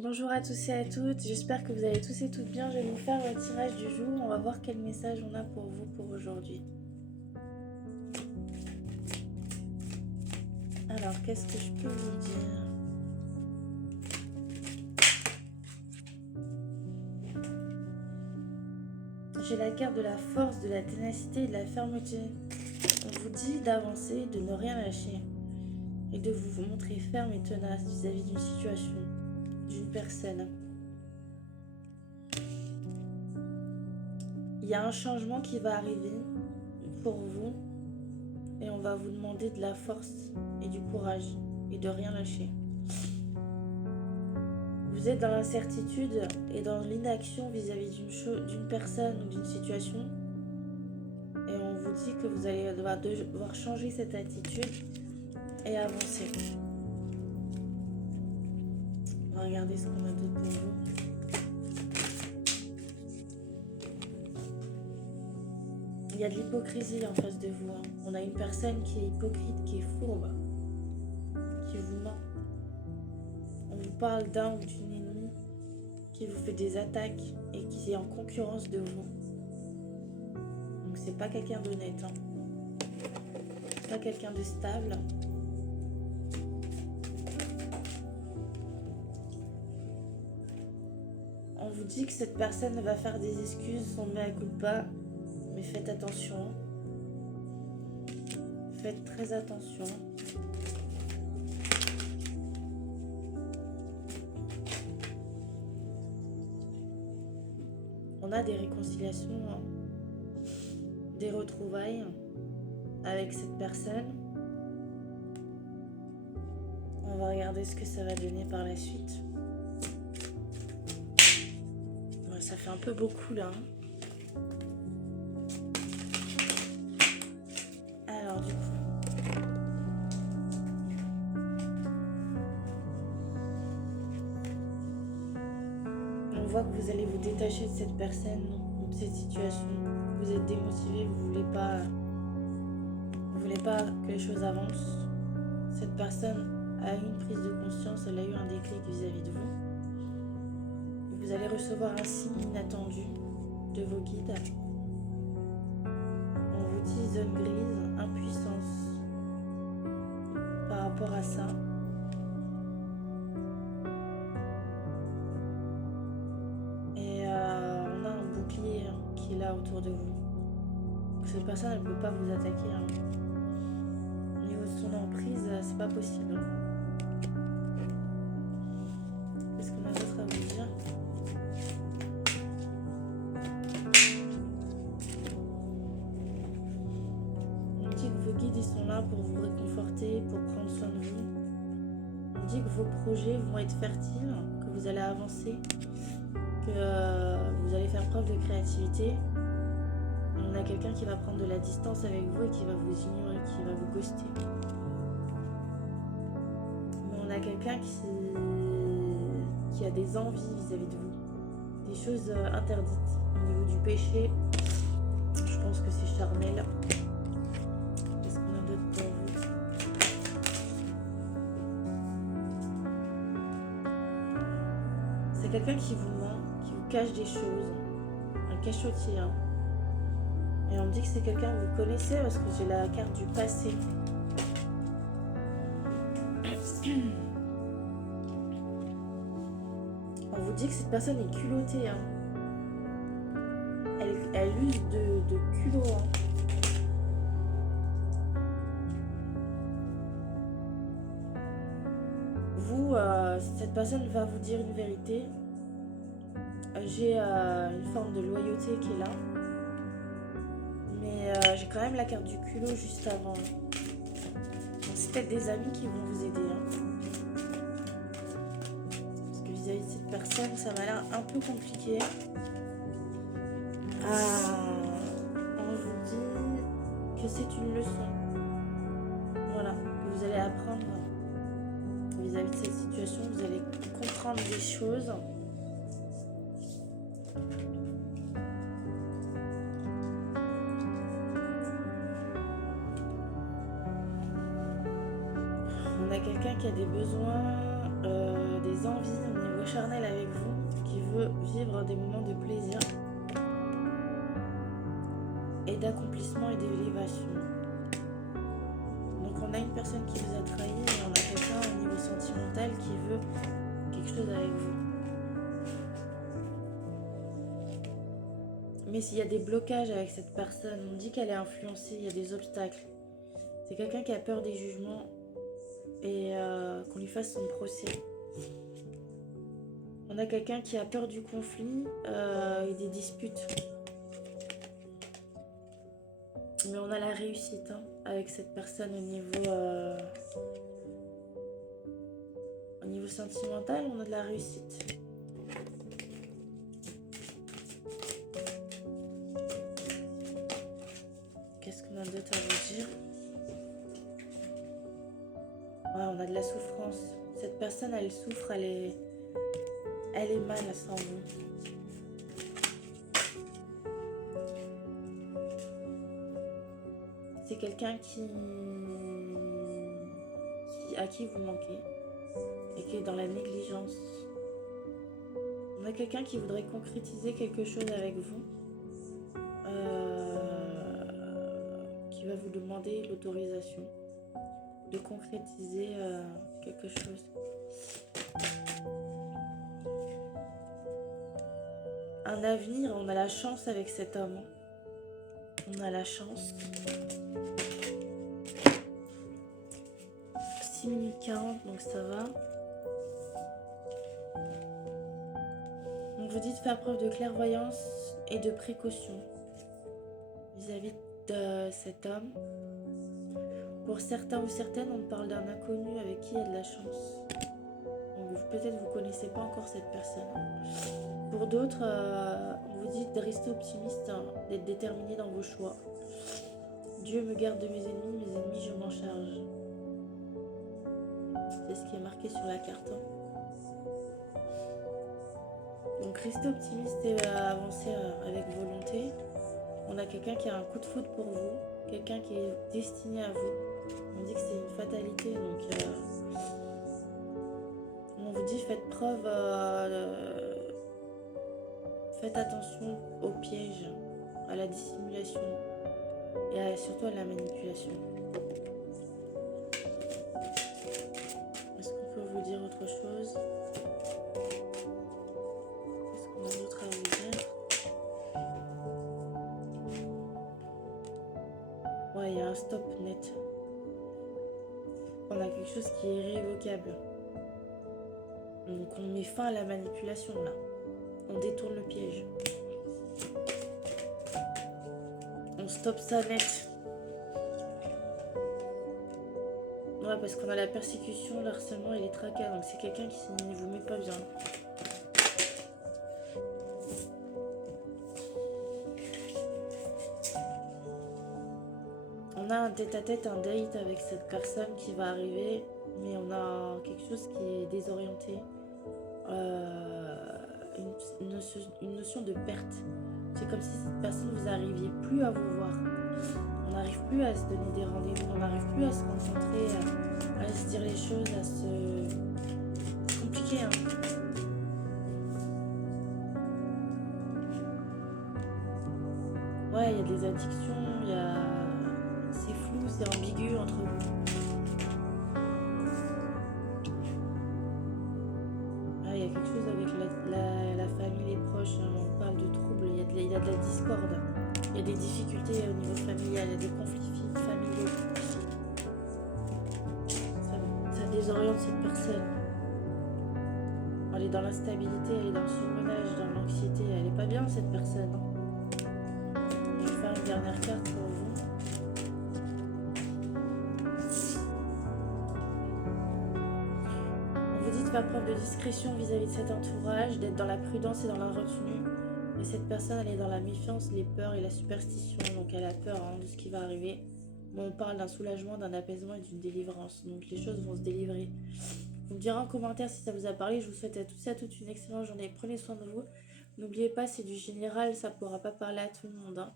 Bonjour à tous et à toutes, j'espère que vous allez tous et toutes bien. Je vais vous faire le tirage du jour. On va voir quel message on a pour vous pour aujourd'hui. Alors, qu'est-ce que je peux vous dire? J'ai la carte de la force, de la ténacité et de la fermeté. On vous dit d'avancer, de ne rien lâcher et de vous montrer ferme et tenace vis-à-vis d'une situation, d'une personne. Il y a un changement qui va arriver pour vous et on va vous demander de la force et du courage et de rien lâcher. Vous êtes dans l'incertitude et dans l'inaction vis-à-vis d'une personne ou d'une situation et on vous dit que vous allez devoir changer cette attitude et avancer. On va regarder ce qu'on a d'autre pour vous. Il y a de l'hypocrisie en face de vous. On a une personne qui est hypocrite, qui est fourbe, qui vous ment. On vous parle d'un ou d'une ennemie qui vous fait des attaques et qui est en concurrence de vous. Donc c'est pas quelqu'un d'honnête, c'est pas quelqu'un de stable. On vous dit que cette personne va faire des excuses, son mea culpa, mais faites attention. Faites très attention. On a des réconciliations, des retrouvailles avec cette personne. On va regarder ce que ça va donner par la suite. Ouais, ça fait un peu beaucoup là. Alors du coup, on voit que vous allez vous détacher de cette personne, de cette situation. Vous êtes démotivé, vous voulez pas que les choses avancent. Cette personne a eu une prise de conscience, elle a eu un déclic vis-à-vis de vous. Vous allez recevoir un signe inattendu de vos guides. On vous dit zone grise, impuissance par rapport à ça. Et on a un bouclier qui est là autour de vous. Cette personne, elle ne peut pas vous attaquer. Au niveau de son emprise, c'est pas possible. Qu'est-ce qu'on a d'autre à vous dire? On dit que vos guides ils sont là pour vous réconforter, pour prendre soin de vous. On dit que vos projets vont être fertiles, que vous allez avancer, que vous allez faire preuve de créativité. On a quelqu'un qui va prendre de la distance avec vous et qui va vous ignorer, qui va vous ghoster. Mais on a quelqu'un qui a des envies vis-à-vis de vous, des choses interdites. Au niveau du péché, je pense que c'est charnel. Qu'est-ce qu'on a d'autre pour vous? C'est quelqu'un qui vous ment, qui vous cache des choses, un cachotier. Et on me dit que c'est quelqu'un que vous connaissez parce que j'ai la carte du passé. On vous dit que cette personne est culottée. Elle use de culot. Vous, cette personne va vous dire une vérité. J'ai une forme de loyauté qui est là. Mais j'ai quand même la carte du culot juste avant. Donc, c'est peut-être des amis qui vont vous aider. Parce que vis-à-vis de cette personne, ça m'a l'air un peu compliqué. On vous dit que c'est une leçon. Voilà, que vous allez apprendre vis-à-vis de cette situation. Vous allez comprendre des choses. On a quelqu'un qui a des besoins, des envies au niveau tomber charnel avec vous, qui veut vivre des moments de plaisir et d'accomplissement et d'élévation. Donc on a une personne qui vous a trahi et on a quelqu'un au niveau sentimental qui veut quelque chose avec vous. Mais s'il y a des blocages avec cette personne, on dit qu'elle est influencée, il y a des obstacles. C'est quelqu'un qui a peur des jugements et qu'on lui fasse son procès. On a quelqu'un qui a peur du conflit et des disputes. Mais on a la réussite avec cette personne au niveau sentimental, on a de la réussite. Qu'est-ce qu'on a d'autre à vous dire? Ouais, on a de la souffrance. Cette personne, elle souffre, elle est mal sans vous. C'est quelqu'un à qui vous manquez et qui est dans la négligence. On a quelqu'un qui voudrait concrétiser quelque chose avec vous, qui va vous demander l'autorisation de concrétiser quelque chose. Un avenir, on a la chance avec cet homme. On a la chance. 6 minutes 40, donc ça va. On vous dit de faire preuve de clairvoyance et de précaution vis-à-vis de cet homme. Pour certains ou certaines, on parle d'un inconnu avec qui il y a de la chance. Donc peut-être vous ne connaissez pas encore cette personne. Pour d'autres, on vous dit de rester optimiste, d'être déterminé dans vos choix. Dieu me garde de mes ennemis je m'en charge. C'est ce qui est marqué sur la carte. Donc restez optimiste et avancez avec volonté. On a quelqu'un qui a un coup de foudre pour vous, quelqu'un qui est destiné à vous. On dit que c'est une fatalité, donc on vous dit faites preuve, faites attention aux pièges, à la dissimulation et surtout à la manipulation. Est-ce qu'on peut vous dire autre chose? Qu'est-ce qu'on a d'autre à vous dire? Ouais, il y a un stop net. On a quelque chose qui est irrévocable. Donc on met fin à la manipulation là. On détourne le piège. On stoppe ça net. Ouais, parce qu'on a la persécution, le harcèlement et les tracas. Donc c'est quelqu'un qui ne vous met pas bien. On a un tête-à-tête, un date avec cette personne qui va arriver. Mais on a quelque chose qui est désorienté. Une notion de perte. C'est comme si cette personne, vous n'arriviez plus à vous voir. On n'arrive plus à se donner des rendez-vous, on n'arrive plus à se concentrer, à se dire les choses, C'est compliqué, Ouais, il y a des addictions, c'est flou, c'est ambigu entre vous. Il y a quelque chose avec la famille, les proches, on parle de troubles, il y a de la discorde, il y a des difficultés au niveau familial, il y a des conflits familiaux. Ça désoriente cette personne. Elle est dans l'instabilité, elle est dans le surmenage, dans l'anxiété, elle est pas bien cette personne. Je vais faire une dernière carte pour vous. Faire preuve de discrétion vis-à-vis de cet entourage, d'être dans la prudence et dans la retenue. Et cette personne, elle est dans la méfiance, les peurs et la superstition. Donc elle a peur de ce qui va arriver. Mais on parle d'un soulagement, d'un apaisement et d'une délivrance. Donc les choses vont se délivrer. Vous me direz en commentaire si ça vous a parlé. Je vous souhaite à tous et à toutes une excellente journée. Prenez soin de vous. N'oubliez pas, c'est du général, ça ne pourra pas parler à tout le monde.